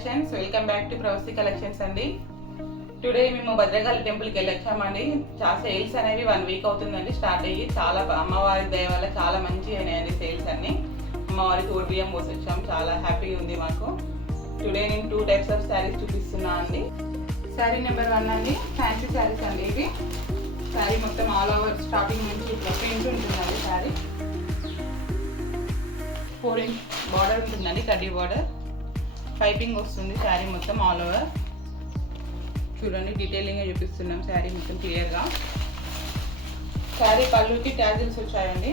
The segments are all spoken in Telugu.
Collections. Welcome back to Pravasi collections అండి. టుడే మేము భద్రకాళి టెంపుల్కి వెళ్ళొచ్చామండి. చాలా సేల్స్ అనేవి 1 వీక్ అవుతుందండి స్టార్ట్ అయ్యి. చాలా అమ్మవారి దయ వల్ల చాలా మంచి అయినాయండి సేల్స్ అన్ని. అమ్మవారికి బియ్యం పోసి వచ్చాం. చాలా హ్యాపీగా ఉంది మాకు. టుడే నేను 2 టైప్స్ ఆఫ్ శారీస్ చూపిస్తున్నా అండి. శారీ నెంబర్ 1 అండి, ఫ్యాన్సీ శారీస్ అండి. ఇవి శారీ మొత్తం ఆల్ ఓవర్ స్టార్టింగ్ నుంచి ఇట్లా ప్రింట్ ఉంటుందండి. శారీ 4 ఇంచ్ బార్డర్ ఉంటుందండి, కడ్డీ బార్డర్. పైపింగ్ వస్తుంది శారీ మొత్తం ఆల్ ఓవర్. చూడండి డీటెయిలింగ్గా చూపిస్తున్నాం శారీ మొత్తం క్లియర్గా. శారీ పళ్ళుకి ట్యాజిల్స్ వచ్చాయండి.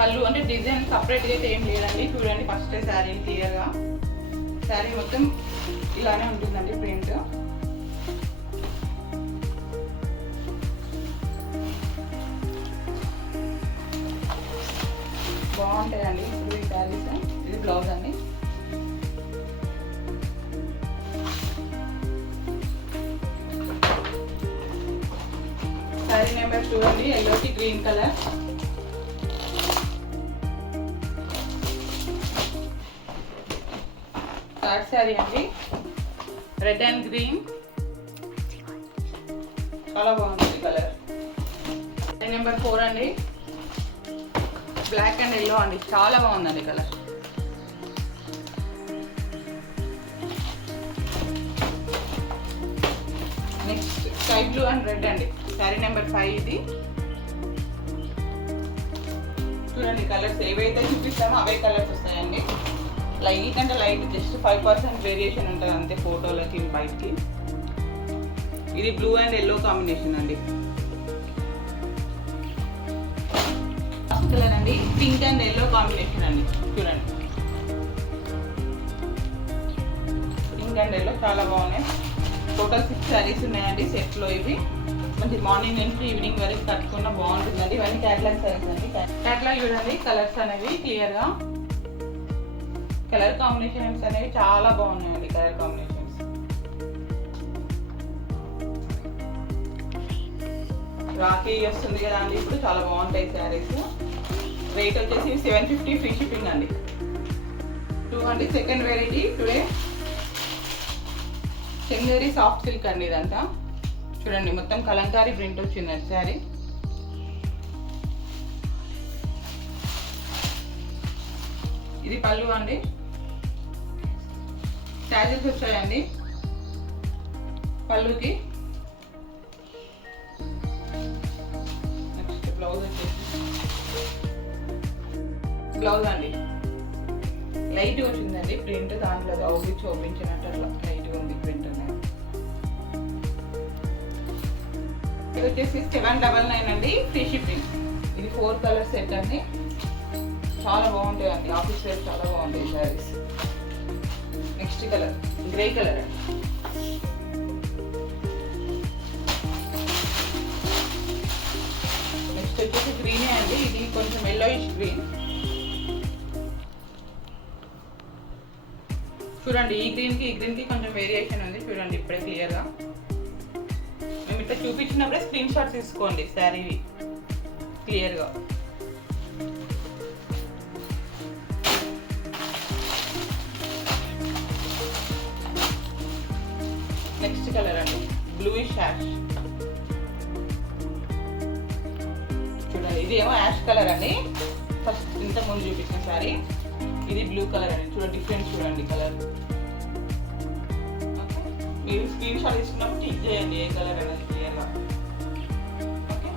పళ్ళు అంటే డిజైన్ సపరేట్గా అయితే ఏం లేదండి. చూడండి ఫస్ట్ శారీని క్లియర్గా. శారీ మొత్తం ఇలానే ఉంటుందండి ప్రింట్. బాగుంటాయండి ఇప్పుడు ఈ శారీస్. ఇది బ్లౌజ్ అండి. శారీ నెంబర్ 2 అండి, ఎల్లోకి గ్రీన్ కలర్. థర్డ్ శారీ అండి, రెడ్ అండ్ గ్రీన్. చాలా బాగుంటుంది కలర్. శారీ నెంబర్ 4 అండి, బ్లాక్ అండ్ ఎల్లో అండి. చాలా బాగుందండి colour. Next sky blue and red అండి. శారీ నెంబర్ 5 ఇది. చూడండి కలర్స్ ఏవైతే చూపిస్తామో అవే కలర్స్ వస్తాయండి. లైట్ అంటే లైట్, జస్ట్ 5% వేరియేషన్ ఉంటుంది అంతే ఫోటోలకి బయటకి. ఇది బ్లూ అండ్ ఎల్లో కాంబినేషన్ అండి. కలర్ అండి, పింక్ అండ్ ఎల్లో కాంబినేషన్ అండి. చూడండి పింక్ అండ్ ఎల్లో చాలా బాగున్నాయి. టోటల్ 6 శారీస్ ఉన్నాయండి సెట్లో. ఇవి మంచి మార్నింగ్ నుంచి ఈవినింగ్ వరకు కట్టుకున్న బాగుంటుందండి. ఇవన్నీ క్యాట్లాగ్ శారీస్ అండి. క్యాట్లాగ్ చూడండి కలర్స్ అనేవి క్లియర్గా. కలర్ కాంబినేషన్స్ అనేవి చాలా బాగున్నాయండి. కలర్ కాంబినేషన్స్ రాఖీ వస్తుంది కదా అండి ఇప్పుడు, చాలా బాగుంటాయి శారీస్. రేట్ వచ్చేసి 750 ఫ్రీ షిప్పింగ్ అండి. 200 second variety today. Chanderi soft silk అండి ఇదంతా. చూడండి మొత్తం కలంకారీ ప్రింట్ వచ్చింది శారీ. ఇది పళ్ళు అండి. ట్యాజిల్స్ వచ్చాయండి పళ్ళుకి. నెక్స్ట్ బ్లౌజ్ వచ్చేసి బ్లౌజ్ అండి లైట్గా వచ్చిందండి ప్రింట్. దాంట్లో చూపించినట్టు అట్లా లైట్గా ఉంది ప్రింట్ అనేది. ఇది వచ్చేసి 799 అండి, ఫ్రీ షిప్పింగ్. ఇది 4 కలర్ సెట్ అండి. చాలా బాగుంటాయి అండి, ఆఫీస్ వేర్ చాలా బాగుంటాయి saris. Next colour grey colour అండి. నెక్స్ట్ వచ్చేసి గ్రీనే అండి. ఇది కొంచెం ఎల్లోయిష్ గ్రీన్. చూడండి ఈ గ్రీన్కి కొంచెం వేరియేషన్ ఉంది. చూడండి ఇప్పుడే క్లియర్గా. మేము ఇట్లా చూపించినప్పుడే స్క్రీన్ షాట్ తీసుకోండి శారీ క్లియర్గా. నెక్స్ట్ కలర్ అండి బ్లూయిష్ యాష్. చూడండి ఇది ఏమో యాష్ కలర్ అండి. ఫస్ట్ ఇంత ముందు చూపించిన శారీ. ఇది బ్లూ కలర్ అండి. చూడండి డిఫరెంట్ చూడండి కలర్. మీరు స్క్రీన్ షాట్ తీసుకున్నప్పుడు టిక్ చేయండి ఏ కలర్ అనేది క్లియర్గా. ఓకే,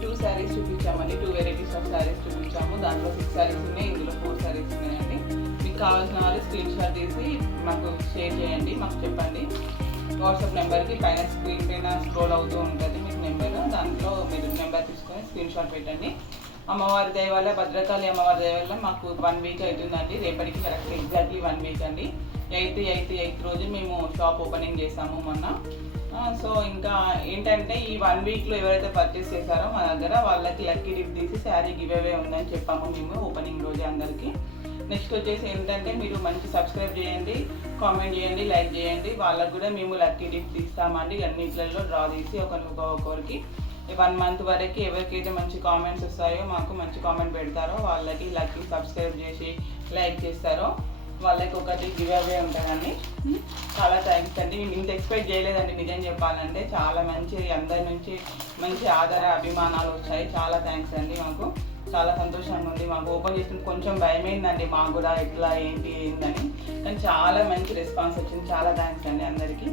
2 శారీస్ చూపించామండి. 2 వెరైటీస్ ఆఫ్ శారీస్ చూపించాము. దాంట్లో 6 శారీస్ ఉన్నాయి, ఇందులో 4 శారీస్ ఉన్నాయండి. మీకు కావాల్సిన వాళ్ళు స్క్రీన్ షాట్ తీసి మాకు షేర్ చేయండి, మాకు చెప్పండి. వాట్సాప్ నెంబర్కి పైన స్క్రీన్ పైన స్క్రోల్ అవుతూ ఉంటుంది మీకు నెంబర్. దాంట్లో మీరు నెంబర్ తీసుకొని స్క్రీన్ షాట్ పెట్టండి. అమ్మవారి దయ వల్ల, భద్రకాళి అమ్మవారి దయ వల్ల మాకు 1 వీక్ అవుతుందండి. రేపటికి కరెక్ట్ ఎగ్జాక్ట్లీ 1 వీక్ అండి. 8th రోజు మేము షాప్ ఓపెనింగ్ చేసాము మొన్న. సో ఇంకా ఏంటంటే ఈ 1 వీక్లో ఎవరైతే పర్చేస్ చేశారో మా దగ్గర వాళ్ళకి లక్కీ డిప్ తీసి శారీ గివ్ అవే ఉందని చెప్పాము మేము ఓపెనింగ్ రోజే అందరికీ. నెక్స్ట్ వచ్చేసి ఏంటంటే మీరు మంచి సబ్స్క్రైబ్ చేయండి, కామెంట్ చేయండి, లైక్ చేయండి. వాళ్ళకు కూడా మేము లక్కీ టిప్స్ ఇస్తామండి. అన్నిట్లలో డ్రా తీసి ఒకరికి 1 మంత్ వరకు ఎవరికైతే మంచి కామెంట్స్ వస్తాయో, మాకు మంచి కామెంట్ పెడతారో వాళ్ళకి లక్కీ సబ్స్క్రైబ్ చేసి లైక్ చేస్తారో వాళ్ళకి ఒకటి గివ్ అవే ఉంటుందండి. చాలా థ్యాంక్స్ అండి. మేము ఇంత ఎక్స్పెక్ట్ చేయలేదండి నిజం చెప్పాలంటే. చాలా మంచి అందరి నుంచి మంచి ఆదర అభిమానాలు వచ్చాయి. చాలా థ్యాంక్స్ అండి. మాకు చాలా సంతోషంగా ఉంది. మాకు ఓపెన్ చేసిన కొంచెం భయమైందండి మాకు కూడా, ఎట్లా ఏంటి ఏందని, కానీ చాలా మంచి రెస్పాన్స్ వచ్చింది. చాలా థ్యాంక్స్ అండి అందరికీ.